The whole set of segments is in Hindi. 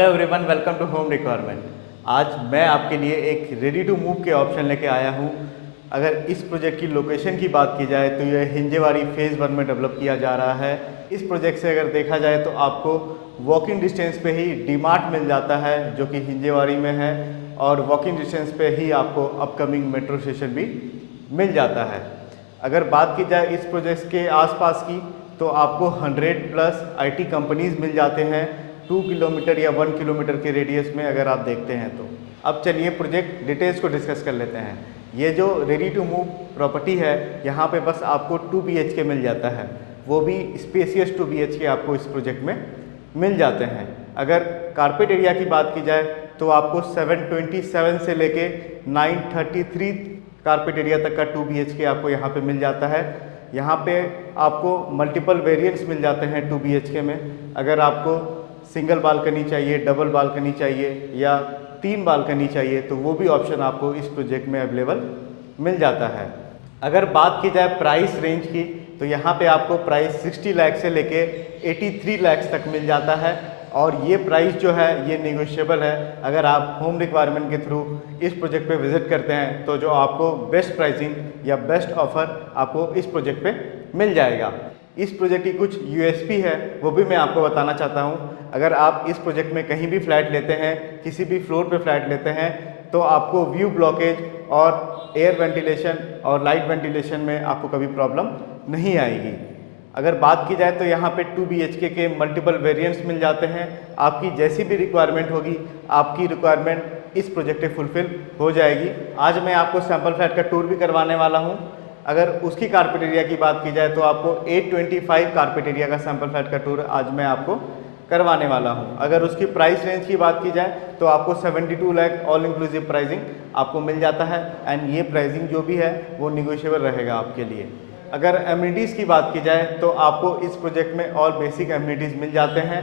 Hello everyone, welcome to home requirement. आज मैं आपके लिए एक रेडी टू मूव के ऑप्शन लेके आया हूँ। अगर इस प्रोजेक्ट की लोकेशन की बात की जाए तो यह हिंजेवाड़ी फेज़ 1 में डेवलप किया जा रहा है। इस प्रोजेक्ट से अगर देखा जाए तो आपको वॉकिंग डिस्टेंस पे ही डीमार्ट मिल जाता है जो कि हिंजेवाड़ी में है, और वॉकिंग डिस्टेंस पे ही आपको अपकमिंग मेट्रो स्टेशन भी मिल जाता है। अगर बात की जाए इस प्रोजेक्ट के आसपास की तो आपको 100+ IT कंपनीज़ मिल जाते हैं 2 किलोमीटर या 1 किलोमीटर के रेडियस में अगर आप देखते हैं तो। अब चलिए प्रोजेक्ट डिटेल्स को डिस्कस कर लेते हैं। ये जो रेडी टू मूव प्रॉपर्टी है, यहाँ पे बस आपको 2 BHK मिल जाता है, वो भी स्पेसियस 2 BHK आपको इस प्रोजेक्ट में मिल जाते हैं। अगर कारपेट एरिया की बात की जाए तो आपको 727 से लेके 933 कारपेट एरिया तक का 2 BHK आपको यहाँ पे मिल जाता है। यहाँ पे आपको मल्टीपल वेरिएंट्स मिल जाते हैं 2 BHK में। अगर आपको सिंगल बालकनी चाहिए, डबल बालकनी चाहिए या 3 बालकनी चाहिए तो वो भी ऑप्शन आपको इस प्रोजेक्ट में अवेलेबल मिल जाता है। अगर बात की जाए प्राइस रेंज की तो यहाँ पे आपको प्राइस 60 लाख से लेके 83 लाख तक मिल जाता है, और ये प्राइस जो है ये नेगोशिएबल है। अगर आप होम रिक्वायरमेंट के थ्रू इस प्रोजेक्ट पे विजिट करते हैं तो जो आपको बेस्ट प्राइसिंग या बेस्ट ऑफर आपको इस प्रोजेक्ट पे मिल जाएगा। इस प्रोजेक्ट की कुछ USP है वो भी मैं आपको बताना चाहता हूँ। अगर आप इस प्रोजेक्ट में कहीं भी फ्लैट लेते हैं, किसी भी फ्लोर पे फ्लैट लेते हैं, तो आपको व्यू ब्लॉकेज और एयर वेंटिलेशन और लाइट वेंटिलेशन में आपको कभी प्रॉब्लम नहीं आएगी। अगर बात की जाए तो यहाँ पे 2 BHK के मल्टीपल वेरिएंट्स मिल जाते हैं। आपकी जैसी भी रिक्वायरमेंट होगी, आपकी रिक्वायरमेंट इस प्रोजेक्ट में फुलफिल हो जाएगी। आज मैं आपको सैम्पल फ्लैट का टूर भी करवाने वाला हूँ। अगर उसकी कारपेट एरिया की बात की जाए तो आपको 825 कारपेट एरिया का सैम्पल फ्लैट का टूर आज मैं आपको करवाने वाला हूं। अगर उसकी प्राइस रेंज की बात की जाए तो आपको 72 लाख ऑल इंक्लूसिव प्राइसिंग आपको मिल जाता है, एंड ये प्राइसिंग जो भी है वो निगोशिएबल रहेगा आपके लिए। अगर एमिनिटीज़ की बात की जाए तो आपको इस प्रोजेक्ट में ऑल बेसिक एमिनिटीज़ मिल जाते हैं।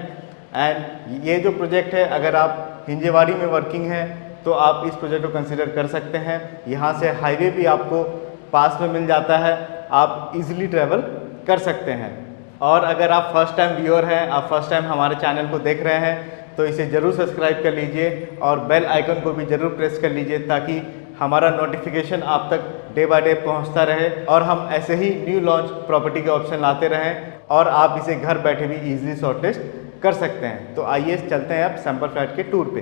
एंड ये जो प्रोजेक्ट है, अगर आप हिंजेवाड़ी में वर्किंग है तो आप इस प्रोजेक्ट को कंसिडर कर सकते हैं। यहाँ से हाईवे भी आपको पास में मिल जाता है, आप इजीली ट्रैवल कर सकते हैं। और अगर आप फर्स्ट टाइम व्यूअर हैं, आप फर्स्ट टाइम हमारे चैनल को देख रहे हैं तो इसे ज़रूर सब्सक्राइब कर लीजिए और बेल आइकन को भी ज़रूर प्रेस कर लीजिए ताकि हमारा नोटिफिकेशन आप तक डे बाय डे पहुंचता रहे और हम ऐसे ही न्यू लॉन्च प्रॉपर्टी के ऑप्शन लाते रहें और आप इसे घर बैठे भी ईजिली शॉर्टलिस्ट कर सकते हैं। तो आइए चलते हैं अब सैम्पल फ्लैट के टूर पे।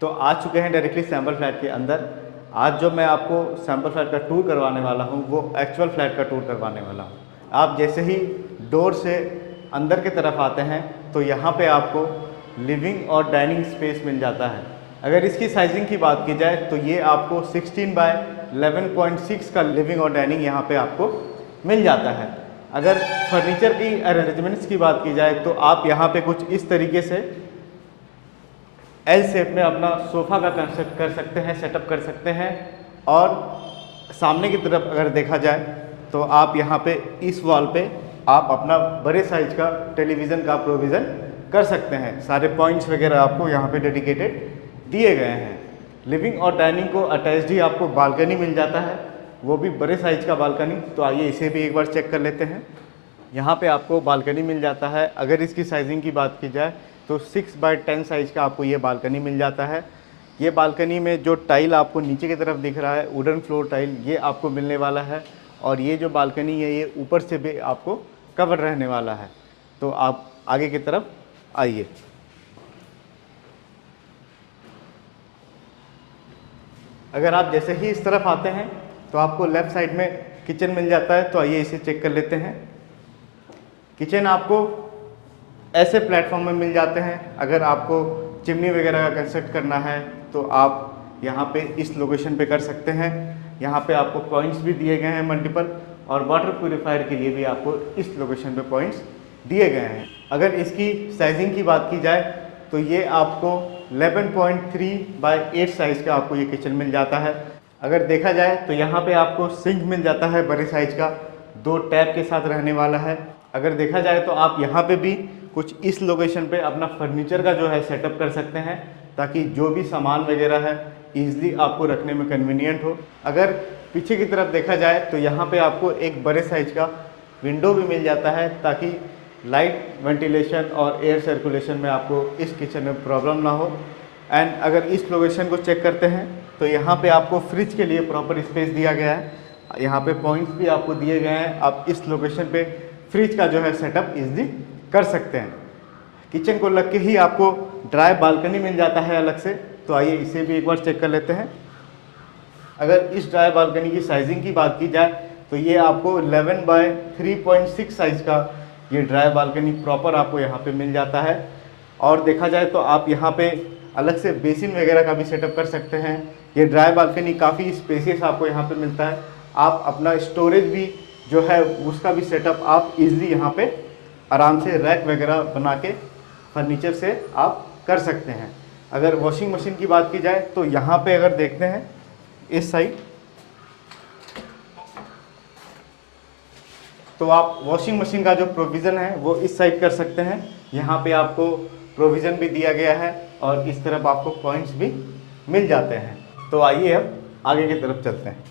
तो आ चुके हैं डायरेक्टली सैम्पल फ्लैट के अंदर। आज जो मैं आपको सैम्पल फ्लैट का टूर करवाने वाला हूँ वो एक्चुअल फ्लैट का टूर करवाने वाला हूँ। आप जैसे ही डोर से अंदर की तरफ आते हैं तो यहाँ पे आपको लिविंग और डाइनिंग स्पेस मिल जाता है। अगर इसकी साइजिंग की बात की जाए तो ये आपको 16 बाय 11.6 का लिविंग और डाइनिंग यहाँ पे आपको मिल जाता है। अगर फर्नीचर की अरेंजमेंट्स की बात की जाए तो आप यहाँ पे कुछ इस तरीके से L शेप में अपना सोफ़ा का कंसेप्ट कर सकते हैं, सेटअप कर सकते हैं। और सामने की तरफ अगर देखा जाए तो आप यहाँ पे इस वॉल पे आप अपना बड़े साइज का टेलीविज़न का प्रोविज़न कर सकते हैं। सारे पॉइंट्स वगैरह आपको यहाँ पे डेडिकेटेड दिए गए हैं। लिविंग और डाइनिंग को अटैच्ड ही आपको बालकनी मिल जाता है, वो भी बड़े साइज का बालकनी। तो आइए इसे भी एक बार चेक कर लेते हैं। यहाँ पे आपको बालकनी मिल जाता है। अगर इसकी साइजिंग की बात की जाए तो 6 बाय 10 साइज़ का आपको ये बालकनी मिल जाता है। ये बालकनी में जो टाइल आपको नीचे की तरफ दिख रहा है, वुडन फ्लोर टाइल, ये आपको मिलने वाला है। और ये जो बालकनी है ये ऊपर से भी आपको कवर रहने वाला है। तो आप आगे की तरफ आइए। अगर आप जैसे ही इस तरफ आते हैं तो आपको लेफ़्ट साइड में किचन मिल जाता है। तो आइए इसे चेक कर लेते हैं। किचन आपको ऐसे प्लेटफॉर्म में मिल जाते हैं। अगर आपको चिमनी वगैरह का कंस्ट्रक्ट करना है तो आप यहाँ पे इस लोकेशन पे कर सकते हैं। यहाँ पे आपको पॉइंट्स भी दिए गए हैं मल्टीपल, और वाटर प्यूरीफायर के लिए भी आपको इस लोकेशन पे पॉइंट्स दिए गए हैं। अगर इसकी साइजिंग की बात की जाए तो ये आपको 11.3 बाय 8 साइज़ का आपको ये किचन मिल जाता है। अगर देखा जाए तो यहाँ पे आपको सिंक मिल जाता है बड़े साइज का, 2 टैप के साथ रहने वाला है। अगर देखा जाए तो आप यहाँ पे भी कुछ इस लोकेशन पे अपना फर्नीचर का जो है सेटअप कर सकते हैं ताकि जो भी सामान वगैरह है ईजिली आपको रखने में कन्वीनियंट हो। अगर पीछे की तरफ देखा जाए तो यहाँ पे आपको एक बड़े साइज का विंडो भी मिल जाता है ताकि लाइट वेंटिलेशन और एयर सर्कुलेशन में आपको इस किचन में प्रॉब्लम ना हो। एंड अगर इस लोकेशन को चेक करते हैं तो यहाँ पे आपको फ्रिज के लिए प्रॉपर स्पेस दिया गया है। यहाँ पे पॉइंट्स भी आपको दिए गए हैं, आप इस लोकेशन पे फ्रिज का जो है सेटअप इजीली कर सकते हैं। किचन को लग के ही आपको ड्राई बालकनी मिल जाता है अलग से, तो आइए इसे भी एक बार चेक कर लेते हैं। अगर इस ड्राई बालकनी की साइजिंग की बात की जाए तो ये आपको 11 बाय 3.6 साइज़ का ये ड्राई बालकनी प्रॉपर आपको यहाँ पे मिल जाता है। और देखा जाए तो आप यहाँ पे अलग से बेसिन वगैरह का भी सेटअप कर सकते हैं। ये ड्राई बालकनी काफ़ी स्पेसियस आपको यहाँ पे मिलता है। आप अपना स्टोरेज भी जो है उसका भी सेटअप आप इजीली यहाँ पे आराम से रैक वगैरह बना के फर्नीचर से आप कर सकते हैं। अगर वॉशिंग मशीन की बात की जाए तो यहाँ पे अगर देखते हैं इस साइड, तो आप वॉशिंग मशीन का जो प्रोविज़न है वो इस साइड कर सकते हैं। यहाँ पे आपको प्रोविज़न भी दिया गया है और इस तरफ आपको पॉइंट्स भी मिल जाते हैं। तो आइए अब आगे की तरफ चलते हैं।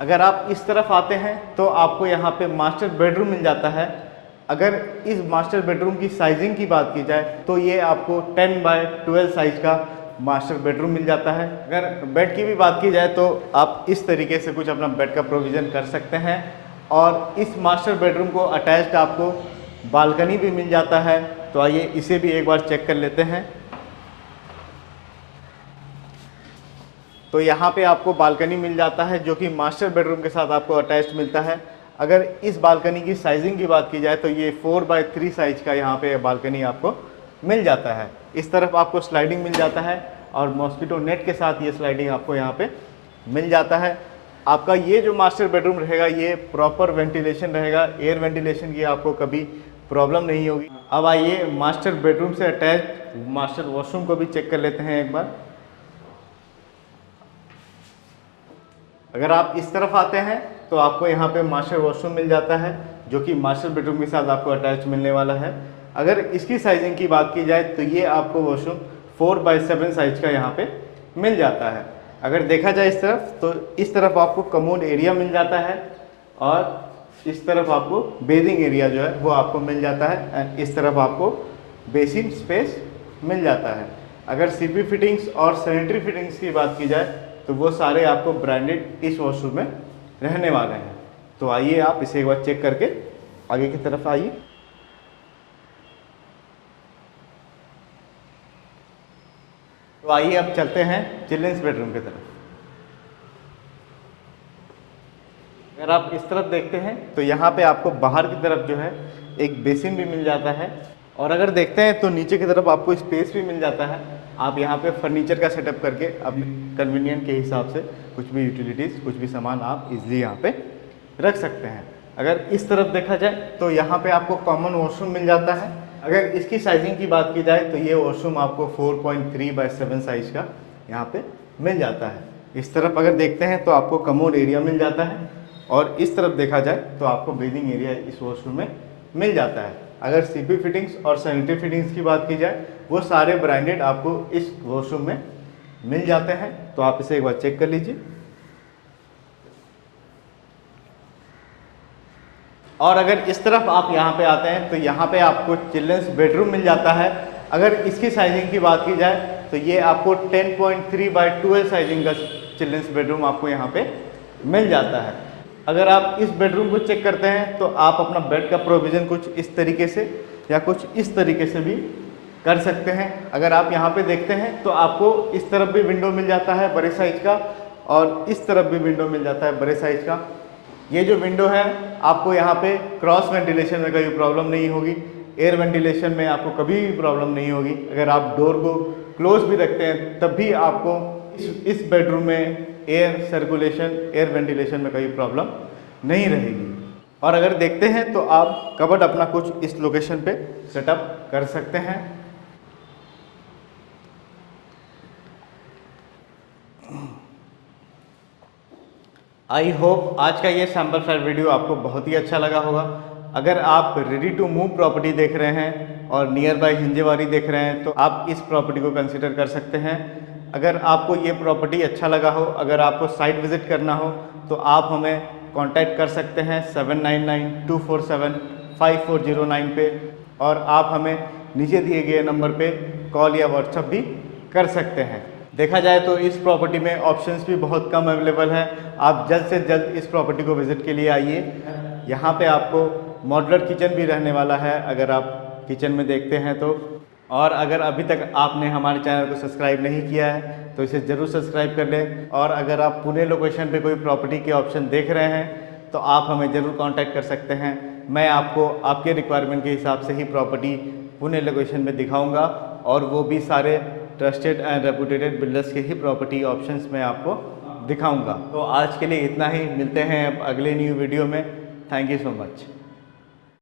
अगर आप इस तरफ आते हैं तो आपको यहाँ पे मास्टर बेडरूम मिल जाता है। अगर इस मास्टर बेडरूम की साइजिंग की बात की जाए तो ये आपको 10 बाय 12 साइज का मास्टर बेडरूम मिल जाता है। अगर बेड की भी बात की जाए तो आप इस तरीके से कुछ अपना बेड का प्रोविज़न कर सकते हैं। और इस मास्टर बेडरूम को अटैच्ड आपको बालकनी भी मिल जाता है। तो आइए इसे भी एक बार चेक कर लेते हैं। तो यहाँ पे आपको बालकनी मिल जाता है जो कि मास्टर बेडरूम के साथ आपको अटैच्ड मिलता है। अगर इस बालकनी की साइजिंग की बात की जाए तो ये 4 बाय 3 साइज का यहाँ पे बालकनी आपको मिल जाता है। इस तरफ आपको स्लाइडिंग मिल जाता है और मॉस्किटो नेट के साथ ये स्लाइडिंग आपको यहाँ पे मिल जाता है। आपका ये जो मास्टर बेडरूम रहेगा ये प्रॉपर वेंटिलेशन रहेगा, एयर वेंटिलेशन की आपको कभी प्रॉब्लम नहीं होगी। अब आइए मास्टर बेडरूम से अटैच मास्टर वॉशरूम को भी चेक कर लेते हैं एक बार। अगर आप इस तरफ आते हैं तो आपको यहाँ पे मास्टर वॉशरूम मिल जाता है जो कि मास्टर बेडरूम के साथ आपको अटैच मिलने वाला है। अगर इसकी साइजिंग की बात की जाए तो ये आपको वॉशरूम 4 बाय 7 साइज का यहाँ पे मिल जाता है। अगर देखा जाए इस तरफ तो इस तरफ आपको कमोड एरिया मिल जाता है और इस तरफ आपको बेसिंग एरिया जो है वो आपको मिल जाता है। एंड इस तरफ आपको बेसिन स्पेस मिल जाता है। अगर सीपी फिटिंग्स और सैनिटरी फिटिंग्स की बात की जाए तो वो सारे आपको ब्रांडेड इस वॉशरूम में रहने वाले हैं। तो आइए आप इसे एक बार चेक करके आगे की तरफ आइए। तो आइए अब चलते हैं चिल्ड्रंस बेडरूम की तरफ। अगर आप इस तरफ देखते हैं तो यहाँ पे आपको बाहर की तरफ जो है एक बेसिन भी मिल जाता है। और अगर देखते हैं तो नीचे की तरफ आपको स्पेस भी मिल जाता है। आप यहाँ पे फर्नीचर का सेटअप करके अपने कन्वीनियंट के हिसाब से कुछ भी यूटिलिटीज़, कुछ भी सामान आप इजीली यहाँ पे रख सकते हैं। अगर इस तरफ देखा जाए तो यहाँ पे आपको कॉमन वॉशरूम मिल जाता है। अगर इसकी साइजिंग की बात की जाए तो ये वॉशरूम आपको 4.3 बाय 7 साइज का यहाँ पे मिल जाता है। इस तरफ अगर देखते हैं तो आपको कमोड एरिया मिल जाता है और इस तरफ देखा जाए तो आपको बेसिंग एरिया इस वॉशरूम में मिल जाता है। अगर सीपी फिटिंग्स और सैनिटरी फिटिंग्स की बात की जाए वो सारे ब्रांडेड आपको इस वॉशरूम में मिल जाते हैं। तो आप इसे एक बार चेक कर लीजिए। और अगर इस तरफ आप यहाँ पे आते हैं तो यहाँ पे आपको चिल्ड्रंस बेडरूम मिल जाता है। अगर इसकी साइजिंग की बात की जाए तो ये आपको 10.3 बाय 12 साइजिंग का चिल्ड्रंस बेडरूम आपको यहाँ पे मिल जाता है। अगर आप इस बेडरूम को चेक करते हैं तो आप अपना बेड का प्रोविज़न कुछ इस तरीके से या कुछ इस तरीके से भी कर सकते हैं। अगर आप यहाँ पे देखते हैं तो आपको इस तरफ भी विंडो मिल जाता है बड़े साइज का और इस तरफ भी विंडो मिल जाता है बड़े साइज का। ये जो विंडो है आपको यहाँ पे क्रॉस वेंटिलेशन में कभी प्रॉब्लम नहीं होगी, एयर वेंटिलेशन में आपको कभी भी प्रॉब्लम नहीं होगी। अगर आप डोर को क्लोज भी रखते हैं तब भी आपको इस बेडरूम में एयर सर्कुलेशन, एयर वेंटिलेशन में कोई प्रॉब्लम नहीं रहेगी। और अगर देखते हैं तो आप कबर्ड अपना कुछ इस लोकेशन पे सेटअप कर सकते हैं। आई होप आज का ये सैम्पल फ्लैट वीडियो आपको बहुत ही अच्छा लगा होगा। अगर आप रेडी टू मूव प्रॉपर्टी देख रहे हैं और नियर बाय हिंजेवाड़ी देख रहे हैं तो आप इस प्रॉपर्टी को कंसिडर कर सकते हैं। अगर आपको ये प्रॉपर्टी अच्छा लगा हो, अगर आपको साइट विज़िट करना हो तो आप हमें कांटेक्ट कर सकते हैं 7992475409 पे, और आप हमें नीचे दिए गए नंबर पे कॉल या व्हाट्सएप भी कर सकते हैं। देखा जाए तो इस प्रॉपर्टी में ऑप्शंस भी बहुत कम अवेलेबल हैं। आप जल्द से जल्द इस प्रॉपर्टी को विज़िट के लिए आइए। यहाँ पे आपको मॉड्यूलर किचन भी रहने वाला है, अगर आप किचन में देखते हैं तो। और अगर अभी तक आपने हमारे चैनल को सब्सक्राइब नहीं किया है तो इसे ज़रूर सब्सक्राइब कर लें। और अगर आप पुणे लोकेशन पे कोई प्रॉपर्टी के ऑप्शन देख रहे हैं तो आप हमें ज़रूर कांटेक्ट कर सकते हैं। मैं आपको आपके रिक्वायरमेंट के हिसाब से ही प्रॉपर्टी पुणे लोकेशन में दिखाऊंगा, और वो भी सारे ट्रस्टेड एंड रेपुटेड बिल्डर्स के ही प्रॉपर्टी ऑप्शंस मैं आपको दिखाऊंगा। तो आज के लिए इतना ही, मिलते हैं अब अगले न्यू वीडियो में। Thank you so much.